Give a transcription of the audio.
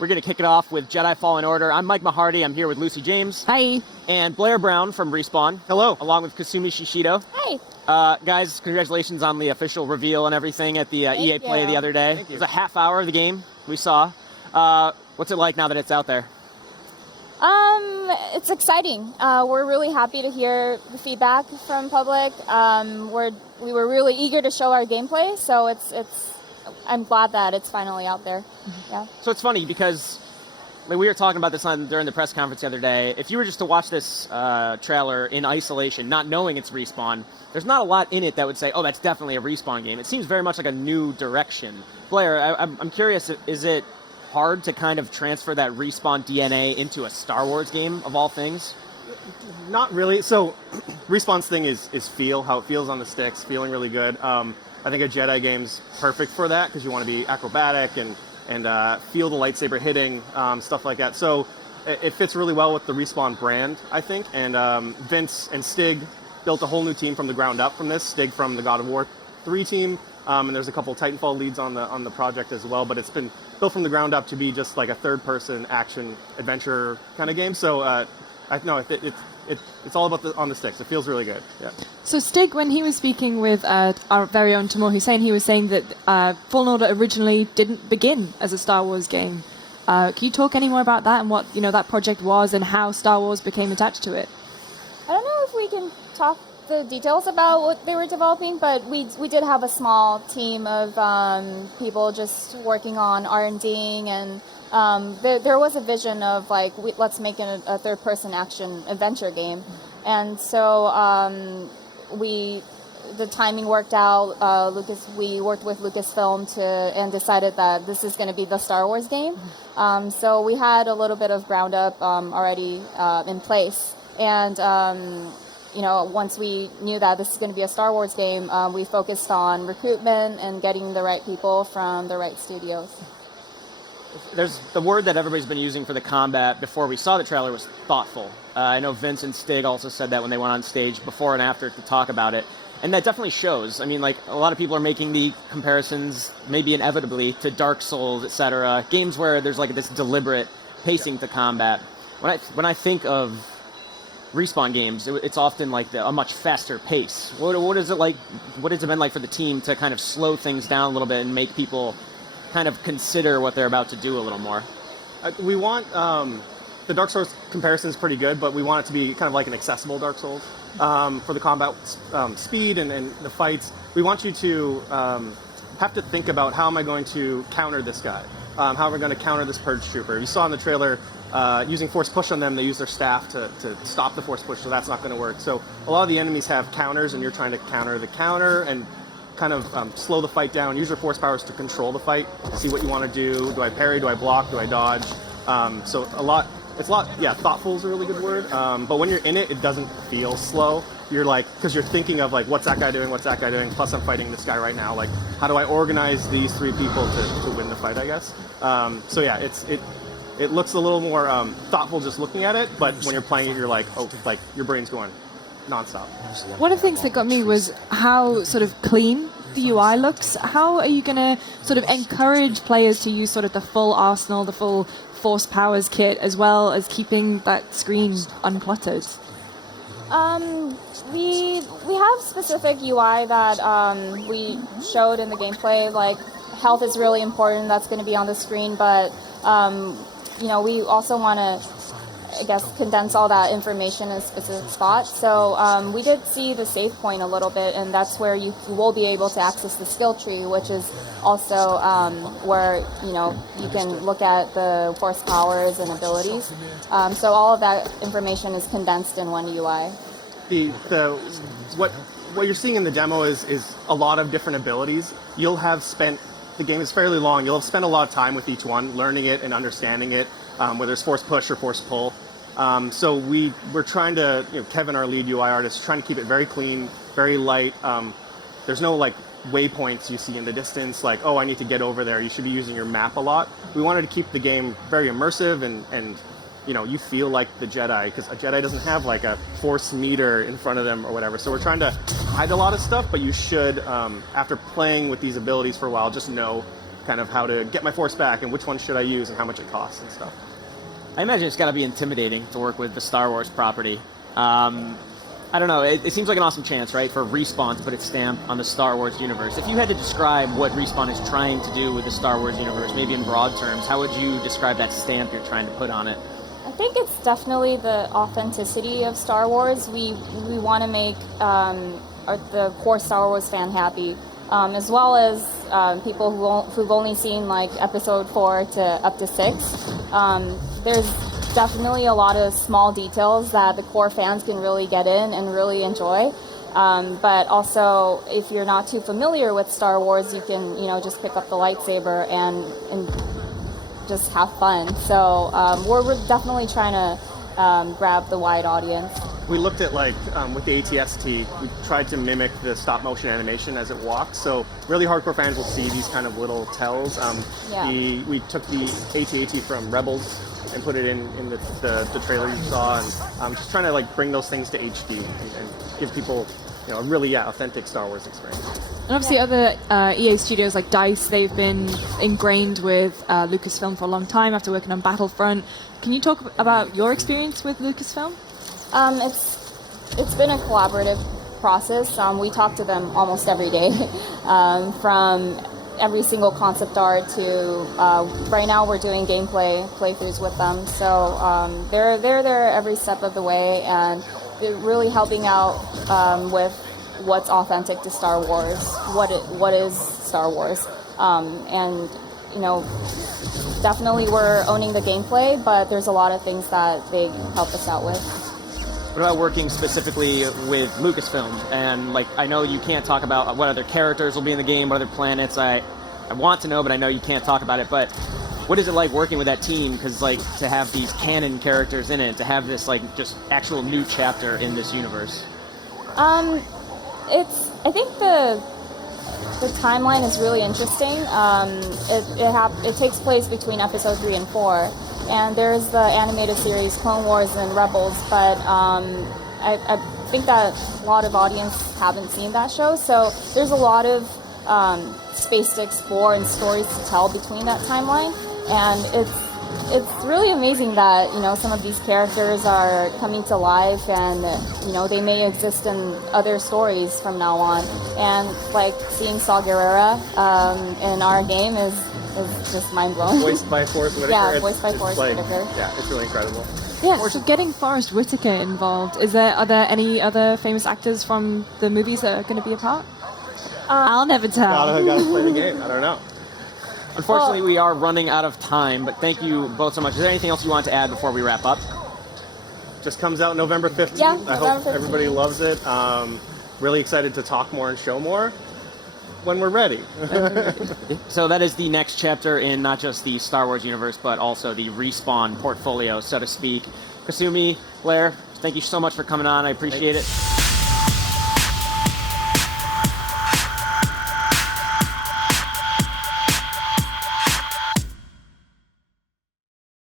We're going to kick it off with Jedi Fallen Order. I'm Mike Mahardy. I'm here with Lucy James. Hi. And Blair Brown from Respawn. Hello. Along with Kasumi Shishido. Hey. Guys, congratulations on the official reveal and everything at the EA Play the other day. It was a half hour of the game we saw. What's it like now that it's out there? It's exciting. We're really happy to hear the feedback from public. We were really eager to show our gameplay, so I'm glad that it's finally out there. Yeah. So it's funny because we were talking about this during the press conference the other day. If you were just to watch this trailer in isolation, not knowing it's Respawn, there's not a lot in it that would say, oh, that's definitely a Respawn game. It seems very much like a new direction. Blair, I'm curious, is it hard to kind of transfer that Respawn DNA into a Star Wars game, of all things? Not really. So Respawn's thing is feel, how it feels on the sticks, feeling really good. I think a Jedi game's perfect for that because you want to be acrobatic and feel the lightsaber hitting, stuff like that. So it fits really well with the Respawn brand, I think. And Vince and Stig built a whole new team from the ground up from this. Stig from the God of War 3 team, and there's a couple Titanfall leads on the project as well. But it's been built from the ground up to be just like a third-person action adventure kind of game. So it's all about on the sticks. It feels really good. Yeah. So Stig, when he was speaking with our very own Timur Hussein, he was saying that Fallen Order originally didn't begin as a Star Wars game. Can you talk any more about that and what that project was and how Star Wars became attached to it? I don't know if we can talk the details about what they were developing, but we did have a small team of people just working on R&Ding, and there was a vision of let's make a third-person action adventure game, and so the timing worked out. We worked with Lucasfilm and decided that this is going to be the Star Wars game. So we had a little bit of ground up already in place, and once we knew that this is going to be a Star Wars game, we focused on recruitment and getting the right people from the right studios. There's the word that everybody's been using for the combat before we saw the trailer was thoughtful. I know Vince and Stig also said that when they went on stage before and after to talk about it. And that definitely shows. I mean, a lot of people are making the comparisons, maybe inevitably, to Dark Souls, etc. Games where there's this deliberate pacing to combat. When I think of Respawn games, it's often a much faster pace. What is it like? What has it been like for the team to kind of slow things down a little bit and make people kind of consider what they're about to do a little more? We want the Dark Souls comparison is pretty good, but we want it to be kind of like an accessible Dark Souls for the combat speed and the fights. We want you to have to think about, how am I going to counter this guy? How am I going to counter this Purge Trooper? You saw in the trailer, using Force Push on them, they use their staff to stop the Force Push, so that's not going to work. So a lot of the enemies have counters, and you're trying to counter the counter and kind of slow the fight down. Use your force powers to control the fight, see what you want to do. Do I parry? Do I block? Do I dodge? So thoughtful is a really good word. But when you're in it, it doesn't feel slow. You're because you're thinking of what's that guy doing? What's that guy doing? Plus I'm fighting this guy right now. How do I organize these three people to win the fight, I guess? It looks a little more thoughtful just looking at it, but when you're playing it, you're your brain's going nonstop. One of the things that got me was how sort of clean the UI looks. How are you going to sort of encourage players to use sort of the full arsenal, the full Force Powers kit, as well as keeping that screen uncluttered? We have specific UI that we showed in the gameplay. Health is really important. That's going to be on the screen, but we also want to, condense all that information in a specific spot. So we did see the save point a little bit, and that's where you will be able to access the skill tree, which is also where you can look at the force powers and abilities. So all of that information is condensed in one UI. What you're seeing in the demo is a lot of different abilities. You'll have spent, the game is fairly long, you'll have spent a lot of time with each one, learning it and understanding it, whether it's force push or force pull. So we're trying to, Kevin, our lead UI artist, trying to keep it very clean, very light. There's no waypoints you see in the distance, oh, I need to get over there. You should be using your map a lot. We wanted to keep the game very immersive and you feel like the Jedi, because a Jedi doesn't have a force meter in front of them or whatever. So we're trying to hide a lot of stuff, but you should, after playing with these abilities for a while, just know kind of how to get my Force back and which one should I use and how much it costs and stuff. I imagine it's got to be intimidating to work with the Star Wars property. I don't know, it seems like an awesome chance, right, for Respawn to put its stamp on the Star Wars universe. If you had to describe what Respawn is trying to do with the Star Wars universe, maybe in broad terms, how would you describe that stamp you're trying to put on it? I think it's definitely the authenticity of Star Wars. We want to make the core Star Wars fan happy, as well as people who've only seen like Episode 4 to up to 6. There's definitely a lot of small details that the core fans can really get in and really enjoy. But also, if you're not too familiar with Star Wars, you can just pick up the lightsaber and just have fun. So we're definitely trying to grab the wide audience. We looked at with the ATST, we tried to mimic the stop motion animation as it walks. So really hardcore fans will see these kind of little tells. We took the AT-AT from Rebels and put it in the trailer you saw, and just trying to bring those things to HD and give people a really authentic Star Wars experience. And obviously other EA studios like DICE, they've been ingrained with Lucasfilm for a long time after working on Battlefront. Can you talk about your experience with Lucasfilm? It's been a collaborative process. We talk to them almost every day, from every single concept art to right now we're doing gameplay playthroughs with them. So they're there every step of the way, and they're really helping out with what's authentic to Star Wars, what is Star Wars, and definitely we're owning the gameplay, but there's a lot of things that they help us out with. What about working specifically with Lucasfilm? And I know you can't talk about what other characters will be in the game, what other planets. I want to know, but I know you can't talk about it. But what is it like working with that team? Because to have these canon characters in it, to have this just actual new chapter in this universe. I think the timeline is really interesting. It takes place between Episode 3 and 4. And there's the animated series Clone Wars and Rebels, but I think that a lot of audience haven't seen that show, so there's a lot of space to explore and stories to tell between that timeline, and it's really amazing that some of these characters are coming to life, and they may exist in other stories from now on, and seeing Saw Gerrera in our game is just mind-blowing. Voiced by Forrest Whitaker. Yeah, voiced by Forrest Whitaker. Yeah, it's really incredible. Yeah, so getting Forrest Whitaker involved, are there any other famous actors from the movies that are going to be a part? I'll never tell. Gotta play the game. I don't know. Unfortunately, we are running out of time, but thank you both so much. Is there anything else you want to add before we wrap up? Just comes out November 15th. Yeah, I hope everybody loves it. Really excited to talk more and show more when we're ready. So that is the next chapter in not just the Star Wars universe, but also the Respawn portfolio, so to speak. Kasumi, Blair, thank you so much for coming on. I appreciate it.